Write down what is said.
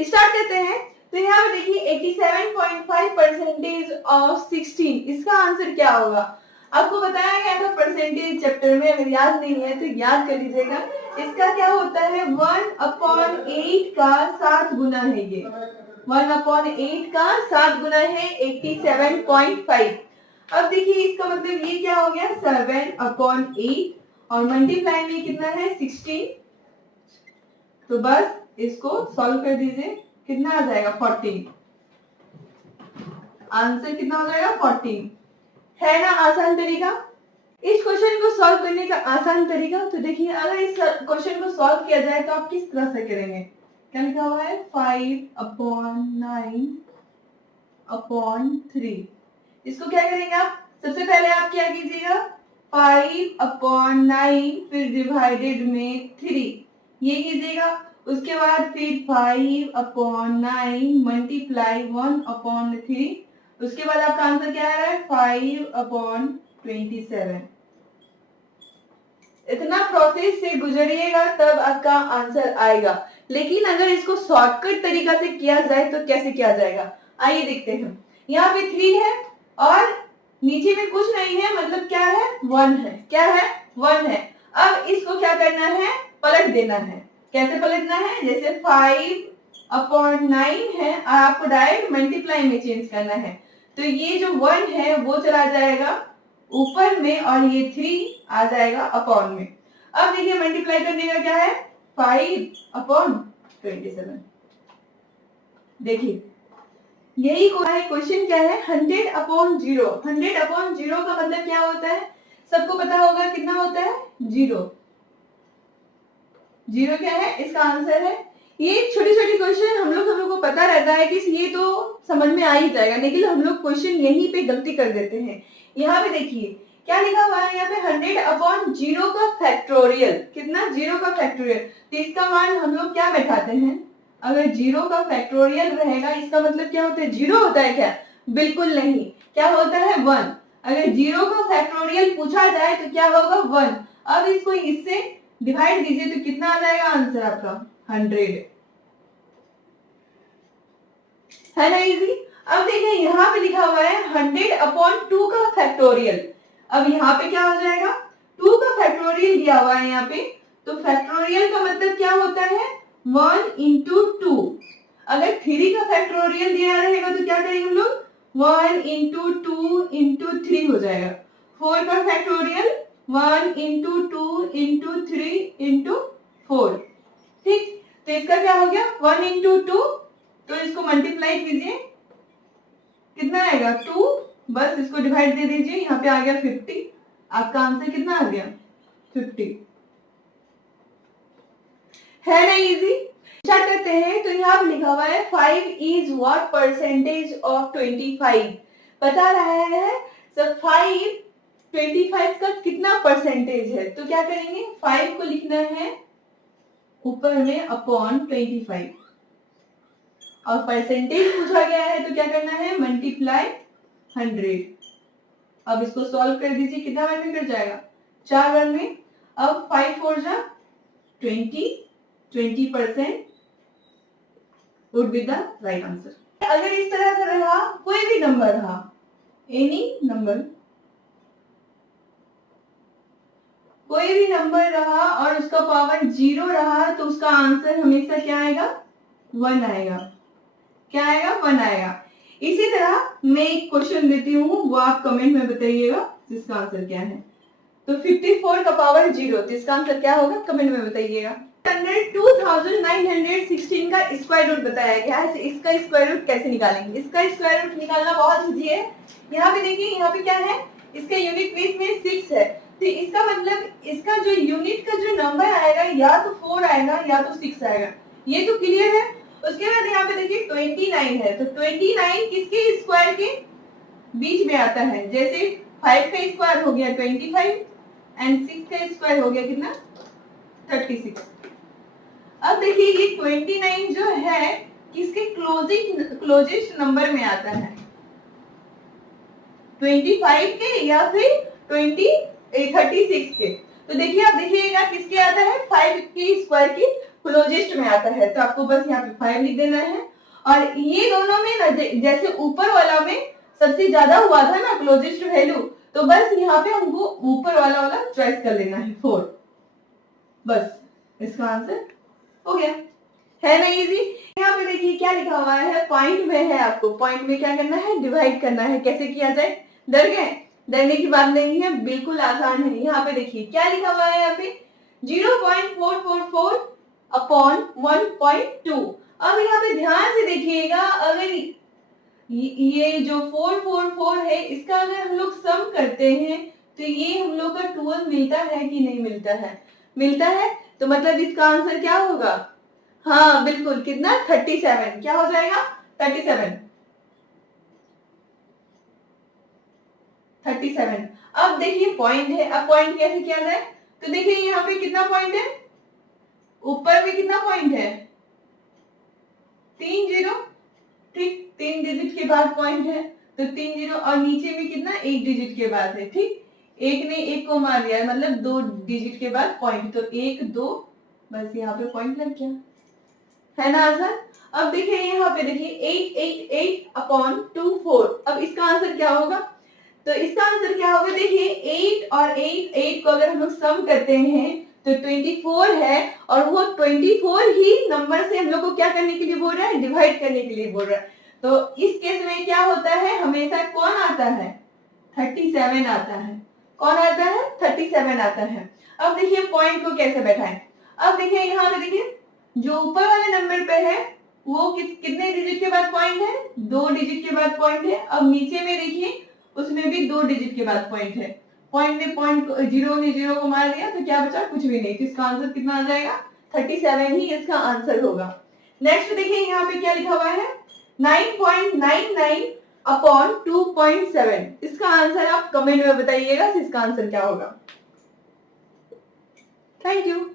Start करते हैं। तो यहाँ पे देखिए 87.5% ऑफ 16, इसका आंसर क्या होगा? आपको बताया गया था परसेंटेज चैप्टर में, अगर याद नहीं है तो याद कर लीजिएगा। इसका क्या होता है, 1/8 का 7 गुना है। ये 1/8 का 7 गुना है 87.5। अब देखिए इसका मतलब ये क्या हो गया, 7/8 और मल्टीप्लाई में कितना है 16। तो बस इसको सॉल्व कर दीजिए, कितना आ जाएगा 14। आंसर कितना हो जाएगा 14। है ना आसान तरीका? इस क्वेश्चन को सॉल्व करने का आसान तरीका, तो देखिए अगर इस क्वेश्चन को सॉल्व किया जाए तो आप किस तरह से करेंगे? क्या लिखा हुआ है, 5/9/3। इसको क्या करेंगे आप? सबसे पहले आप क्या कीजिएगा, 5/9 फिर डिवाइडेड में 3 ये कीजिएगा। उसके बाद फिर 5/9 मल्टीप्लाई 1/3। उसके बाद आपका आंसर क्या आ रहा है, 5/27। इतना प्रोसेस से गुजरिएगा तब आपका आंसर आएगा। लेकिन अगर इसको शॉर्टकट तरीका से किया जाए तो कैसे किया जाएगा, आइए देखते हैं। यहाँ पे 3 है और नीचे में कुछ नहीं है, मतलब क्या है, 1 है। क्या है, 1 है। अब इसको क्या करना है, पलट देना है। कैसे पलटना है, जैसे 5/9 है और आपको डायरेक्ट मल्टीप्लाई में चेंज करना है। तो ये जो 1 है वो चला जाएगा ऊपर में और ये 3 आ जाएगा अपॉन में। अब देखिए मल्टीप्लाई करने का क्या है, 5/27। देखिए यही क्वेश्चन क्या है, 100/0। 100/0 का मतलब क्या होता है, सबको पता होगा कितना होता है, 0। 0 क्या है, इसका आंसर है। ये छोटी छोटी क्वेश्चन हम लोग को पता रहता है कि ये तो समझ में आ ही जाएगा, लेकिन हम लोग क्वेश्चन यहीं पे गलती कर देते हैं। यहाँ पे देखिए क्या लिखा हुआ है, यहाँ पे 100/0 का फैक्टोरियल, कितना, 0 का फैक्टोरियल। तो इसका मान हम लोग क्या बैठाते हैं, अगर 0 का फैक्टोरियल रहेगा इसका मतलब क्या होता है, 0 होता है क्या, बिल्कुल नहीं। क्या होता है, 1। अगर 0 का फैक्टोरियल पूछा जाए तो क्या होगा, 1। अब इसको इससे डिवाइड कीजिए तो कितना आ जाएगा आंसर आपका, 100। है ना इजी? अब देखिए यहाँ पे लिखा हुआ है 100/2 का फैक्टोरियल। अब यहाँ पे क्या हो जाएगा, 2 का फैक्टोरियल दिया हुआ है यहाँ पे, तो फैक्टोरियल का मतलब क्या होता है, 1 into 2। अगर 3 का फैक्टोरियल दिया रहेगा तो क्या करेंगे हम लोग, 1 into 2 into 3 हो जाएगा। 4 का फैक्टोरियल 1 into 2 into 3 into 4। ठीक, तो इसका क्या हो गया, 1 into 2, तो इसको मल्टीप्लाई कीजिए, कितना आएगा, 2। बस इसको डिवाइड दे दीजिए, यहाँ पे आ गया 50। आपका आंसर कितना आ गया, 50। है ना इजी? स्टार्ट करते हैं। तो यहाँ पे लिखा हुआ है 5 is what percentage of 25। बता रहा है सब 5 25 का कितना परसेंटेज है, तो क्या करेंगे, 5 को लिखना है ऊपर में अपॉन 25 और परसेंटेज पूछा गया है तो क्या करना है, मल्टीप्लाई 100। अब इसको सॉल्व कर दीजिए, कितना बार में कर जाएगा, 4 बार में। अब 5 4 जा 20% would be the right answer। अगर इस तरह का रहा, कोई भी नंबर रहा, एनी नंबर, कोई भी नंबर रहा और उसका पावर 0 रहा, तो उसका आंसर हमेशा क्या आएगा, 1 आएगा। क्या आएगा, 1 आएगा। इसी तरह मैं एक क्वेश्चन देती हूँ, वो आप कमेंट में बताइएगा जिसका आंसर क्या है। तो 54 का पावर 0, तो इसका आंसर क्या होगा, कमेंट में बताइएगा। 2916 का स्क्वायर रूट बताया गया है, इसका स्क्वायर रूट कैसे निकालेंगे? इसका स्क्वायर रूट निकालना बहुत इजी है। यहाँ पे देखिए, यहाँ पे क्या है, इसका यूनिट प्लेस में 6 है, तो इसका मतलब इसका जो यूनिट का जो नंबर आएगा या तो 4 आएगा या तो 6 आएगा, ये तो क्लियर है। उसके बाद यहाँ पे देखिए 29 है, तो 29 किसके स्क्वायर के बीच में आता है, जैसे 5 का स्क्वायर हो गया 25 एंड 6 का स्क्वायर हो गया कितना, 36। अब देखिए ये 29 जो है किसके क्लोजेस्ट नंबर में आता है, 25 के या फिर 36 के। तो देखिए आप देखिएगा किसके आता है, 5 की स्क्वायर की क्लोजेस्ट में आता है, तो आपको बस यहाँ पे 5 लिख देना है। और ये दोनों में ना जैसे ऊपर वाला में सबसे ज्यादा हुआ था ना क्लोजेस्ट वैल्यू, तो बस यहाँ पे हमको ऊपर वाला वाला चॉइस कर लेना है 4। बस इसका आंसर हो गया, है ना इजी। यहाँ पे देखिए क्या लिखा हुआ है, पॉइंट में है, आपको पॉइंट में क्या करना है, डिवाइड करना है। कैसे किया जाए, डर गए? डरने की बात नहीं है, बिल्कुल आसान है। यहाँ पे देखिए क्या लिखा हुआ है, यहाँ पे 0.444 अपॉन 1.2। अब यहाँ पे ध्यान से देखिएगा, अगर ये जो 444 है इसका अगर हम लोग सम करते हैं तो ये हम लोग का 12 मिलता है कि नहीं मिलता है? मिलता है। तो मतलब इसका आंसर क्या होगा? हाँ बिल्कुल, कितना? 37। क्या हो जाएगा? 37। 37। अब देखिए पॉइंट है, अब पॉइंट कैसे किया जाए? तो देखिए यहाँ पे कितना पॉइंट है, ऊपर में कितना पॉइंट है? 3 जीरो, ठीक, 3 डिजिट के बाद पॉइंट है, तो 3 जीरो, और नीचे में कितना? 1 डिजिट के बाद है, ठीक। एक ने एक को मार दिया है, मतलब 2 डिजिट के बाद पॉइंट, तो 1 2, बस यहाँ पे पॉइंट लग गया, है ना आंसर। अब देखिए यहाँ पे देखिए 888 अपॉन 24। अब इसका आंसर क्या होगा? तो इसका आंसर क्या होगा, देखिए 8 और 8 को अगर हम लोग सम करते हैं तो 24 है, और वो 24 ही नंबर से हम लोग को क्या करने के लिए बोल रहा है? डिवाइड करने के लिए बोल रहा है। तो इस केस में क्या होता है, हमेशा कौन आता है? 37 आता है। कौन आता है? 37 आता है। अब देखिए पॉइंट को कैसे बैठाएं। अब देखिए यहाँ पे देखिए जो ऊपर वाले नंबर पे है वो कितने डिजिट के बाद पॉइंट है? 2 डिजिट के बाद पॉइंट है। अब नीचे में देखिए उसमें भी 2 डिजिट के बाद पॉइंट है। पॉइंट ने पॉइंट जीरो ने जीरो को मार दिया, तो क्या बचा? कुछ भी नहीं। तो इसका आंसर कितना आ जाएगा? 37 ही इसका आंसर होगा। नेक्स्ट देखिए यहाँ पे क्या लिखा हुआ है, 9.99 अपॉन 2.7। इसका आंसर आप कमेंट में बताइएगा इसका आंसर क्या होगा। Thank you.